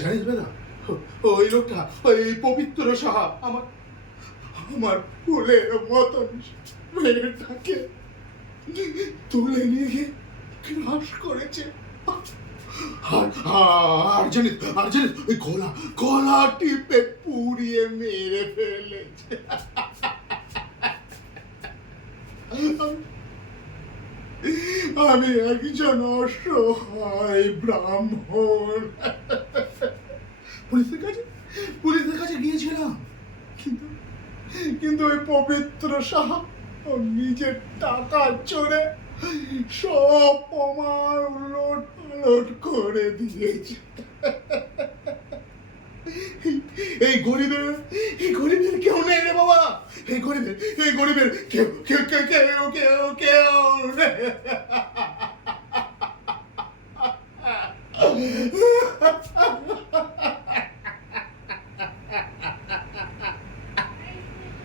জানিস দাদা, ওই লোকটা, ওই পবিত্র সাহা আমার আমার ফুলের মতন মেয়েটাকে তুলে নিয়ে গিয়ে ক্রাশ করেছে। আর জানিস ওই গলা টিপে পুড়িয়ে মেরে ফেলেছে। আমি একজন অসহায় ব্রাহ্মণ পুলিশের কাছে গিয়েছিলাম, কিন্তু কিন্তু ওই পবিত্র সাহা নিজের টাকা চড়ে সব প্রমাণ উলট পালট করে দিয়েছে। এই গরিবের কেউ নেই রে বাবা, এই গরিবের কেউ নেই।